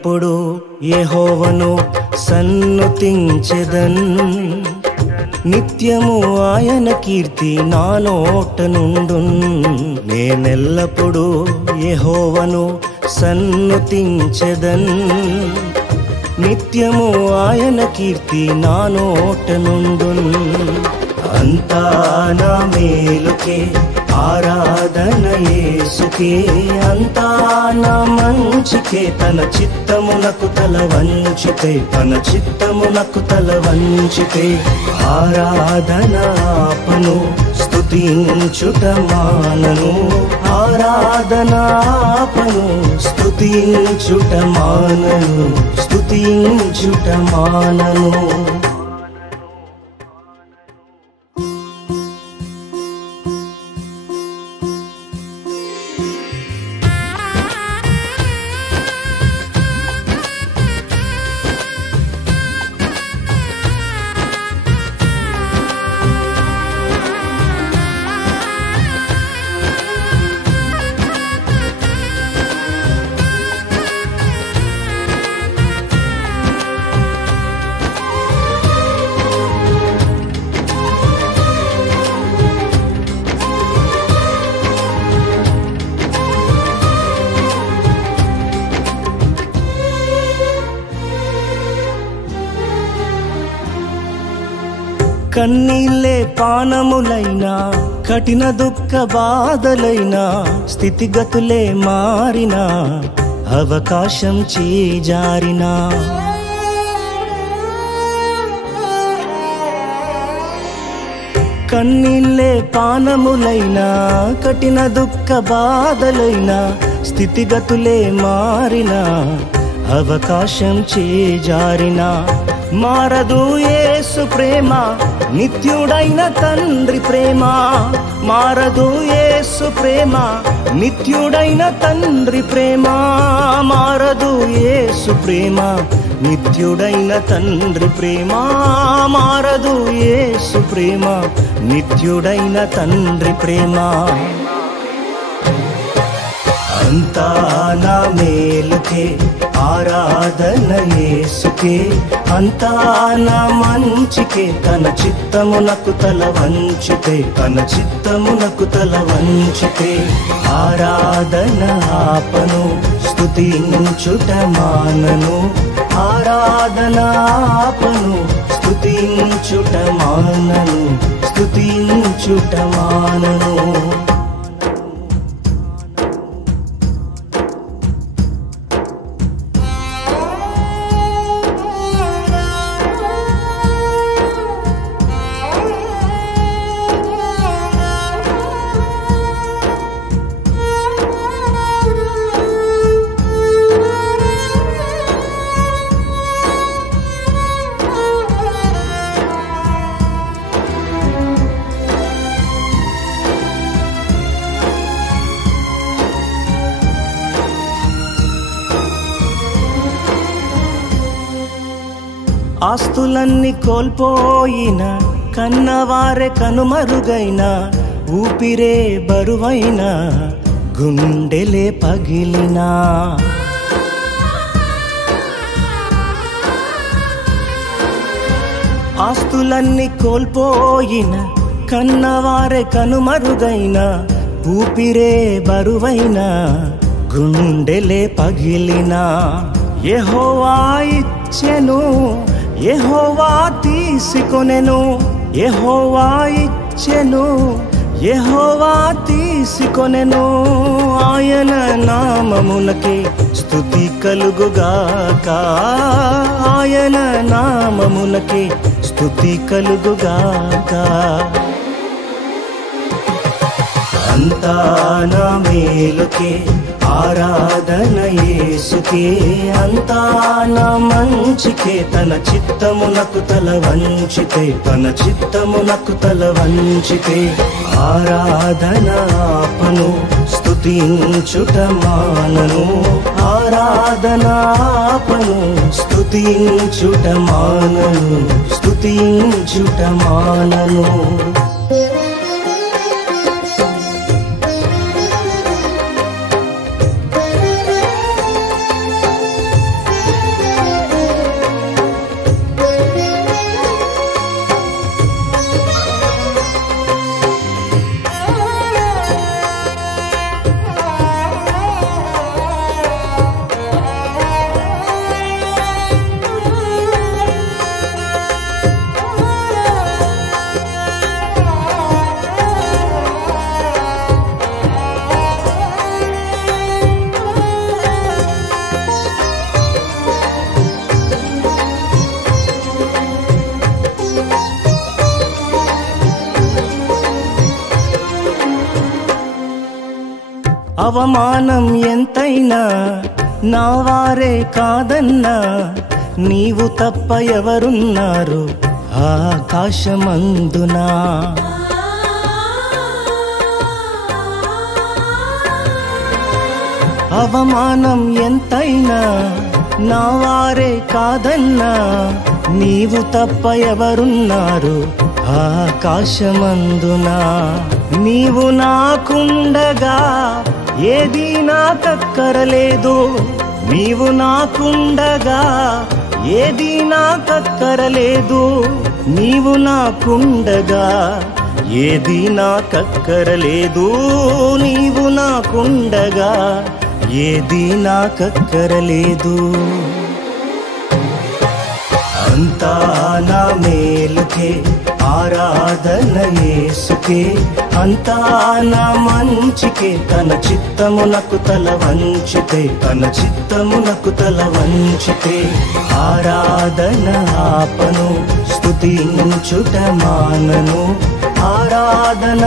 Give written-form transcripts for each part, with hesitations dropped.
నేనెల్లప్పుడూ యెహోవాను సన్నుతించెదన్ నిత్యము ఆయన కీర్తి నా నోట నుండున్ నేనెల్లప్పుడూ యెహోవాను సన్నుతించెదన్ నిత్యము ఆయన కీర్తి నా నోట నుండున్ అంతా నా మేలుకే ఆరాధన యేసుకే అంతా నా మంచికే తన చిత్తమునకు తల వంచితే తన చిత్తమునకు తల వంచితే ఆరాధన ఆపను స్తుతించుట మానను ఆరాధన ఆపను స్తుతించుట మానను స్తుతించుట మానను కన్నీళ్ళే పానములైనా కఠిన దుఃఖ బాధలైనా స్థితిగతులే మారినా అవకాశం చేజారినా కన్నీళ్ళే పానములైనా కఠిన దుఃఖ బాధలైనా స్థితిగతులే మారినా అవకాశం చేజారినా మారదు యేసు ప్రేమ నిత్యుడైన తండ్రి ప్రేమ మారదు యేసు ప్రేమ నిత్యుడైన తండ్రి ప్రేమ మారదు యేసు ప్రేమ నిత్యుడైన తండ్రి ప్రేమ మారదు యేసు ప్రేమ నిత్యుడైన తండ్రి ప్రేమ అంతా నా మేలుకే ఆరాధన యేసుకే అంతా నా మంచికే తన చిత్తమునకు తల వంచితే తన చిత్తమునకు తల వంచితే ఆరాధన ఆపను స్తుతించుట మానను ఆరాధన ఆపను స్తుతించుట మానను స్తుతించుట మానను ఆస్తులన్నీ కోల్పోయిన కన్నవారే కనుమరుగైన ఊపిరే బరువైన గుండెలే పగిలినా ఆస్తులన్నీ కోల్పోయిన కన్నవారే కనుమరుగైన ఊపిరే బరువైన గుండెలే పగిలినా యెహోవా ఇచ్చెను యెహోవా తీసుకొనెను యెహోవా ఇచ్చెను యెహోవా తీసుకొనెను ఆయన నామమునకే స్తుతి కలుగుగాక ఆయన నామమునకే స్తుతి కలుగుగాక అంతా నా మేలుకే ఆరాధన యేసుకే అంతా నా మంచికే తన చిత్తమునకు తల వంచితే తన చిత్తమునకు తల వంచితే ఆరాధన ఆపను స్తుతించుట మానను ఆరాధన ఆపను స్తుతించుట మానను స్తుతించుట మానను అవమానం ఎంతైనా నా వారే కాదన్నా, నీవు తప్ప ఎవరున్నారు ఆకాశమందునా. అవమానం ఎంతైనా నా వారే కాదన్నా, నీవు తప్ప ఎవరున్నారు ఆకాశమందునా. నీవు నాకుండగా ఏది నాకక్కరలేదు, నీవు నాకుండగా ఏది నాకక్కరలేదు, నీవు నాకుండగా ఏది నాకక్కరలేదు, నీవు నాకుండగా ఏది నాకక్కరలేదు. అంతా నా మేలుకే ఆరాధన యేసుకే, అంతా నా మంచికే. తన చిత్తమునకు తల వంచితే, తన చిత్తమునకు తల వంచితే ఆరాధన ఆపను, స్తుతించుట మానను. ఆరాధన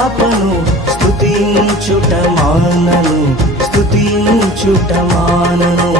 ఆపను, స్తుతించుట మానను, స్తుతించుట మానను.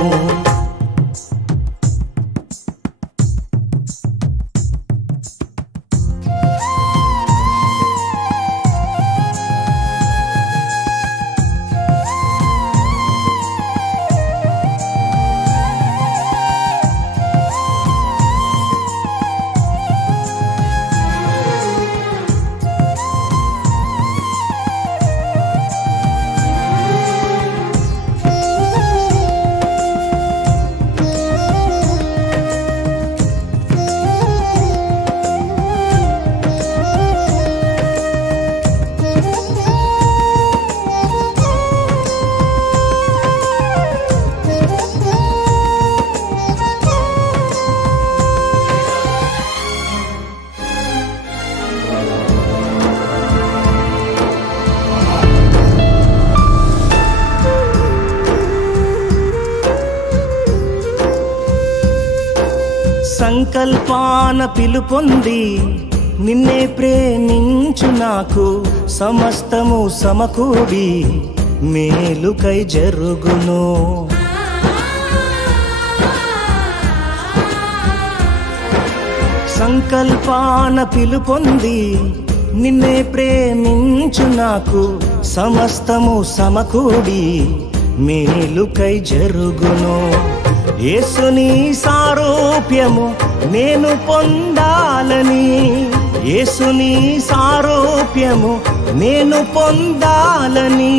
సంకల్పాన పిలుపొంది నిన్నే ప్రేమించు నాకు, సమస్తము సమకూడి మేలుకై జరుగును. సంకల్పాన పిలుపొంది నిన్నే ప్రేమించు నాకు, సమస్తము సమకూడి మేలుకై జరుగును. యేసుని సారూప్యము నేను పొందాలని, యేసుని సారూప్యము నేను పొందాలని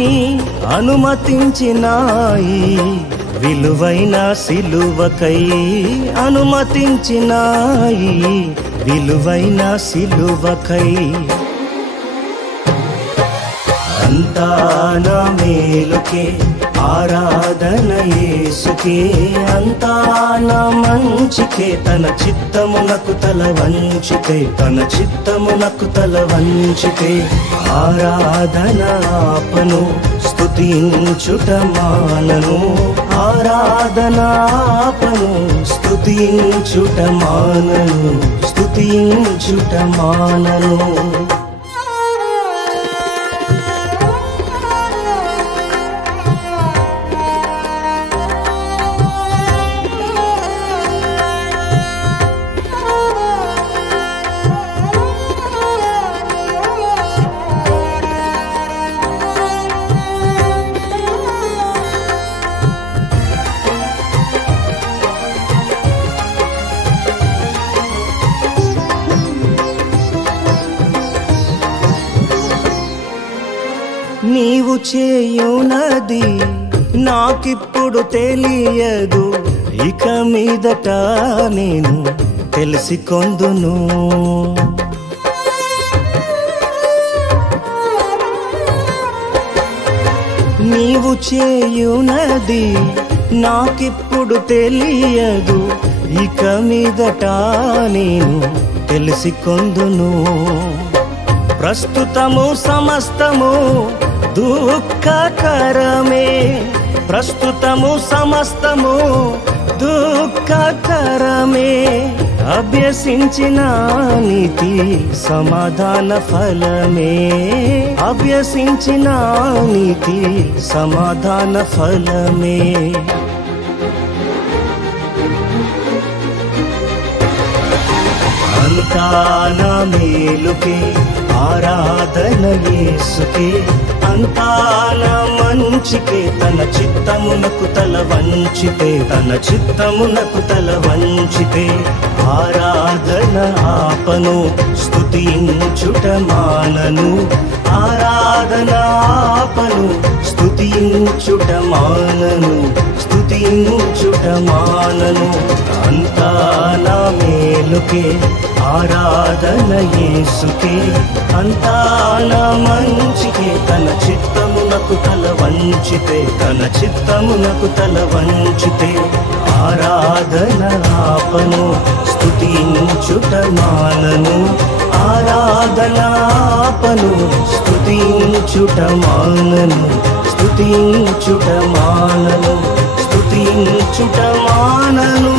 అనుమతించినాయి విలువైన సిలువకై, అనుమతించినాయి విలువైన సిలువకై. అంతా నా మేలుకే ఆరాధన యేసుకే, అంతా నా మంచికే. తన చిత్తమునకు తల వంచితే, తన చిత్తమునకు తల వంచితే ఆరాధన ఆపను, స్తుతించుట మానను. ఆరాధన ఆపను, స్తుతించుట మానను, స్తుతించుట మానను. నీవు చేయునది నాకిప్పుడు తెలియదు, ఇక మీదట నేను తెలిసికొందును. నీవు చేయునది నాకిప్పుడు తెలియదు, ఇక మీదట నేను తెలిసికొందును. ప్రస్తుతము సమస్తము దుఃఖకరమే, ప్రస్తుతము సమస్తము దుఃఖకరమే. అభ్యసించిన నీతి సమాధాన ఫలమే, అభ్యసించిన నీతి సమాధాన ఫలమే. అంతా నా మేలుకే ఆరాధన యేసుకే, అంతా నా మంచికే, తన చిత్తమునకు తల వంచితే, తన చిత్తమునకు తల వంచితే, ఆరాధన ఆపను స్తుతించుట మానను, ఆరాధన ఆపను స్తుతించుట మానను, స్తుతించుట మానను. అంతా నా మేలుకే ఆరాధన యేసుకే, అంతా నా మంచికే, తన చిత్తమునకు తల వంచితే, తన చిత్తమునకు తల వంచితే, ఆరాధన ఆపను స్తుతించుట మానను, ఆరాధన ఆపను స్తుతించుట మానను, స్తుతించుట మానను, స్తుతించుట మానను.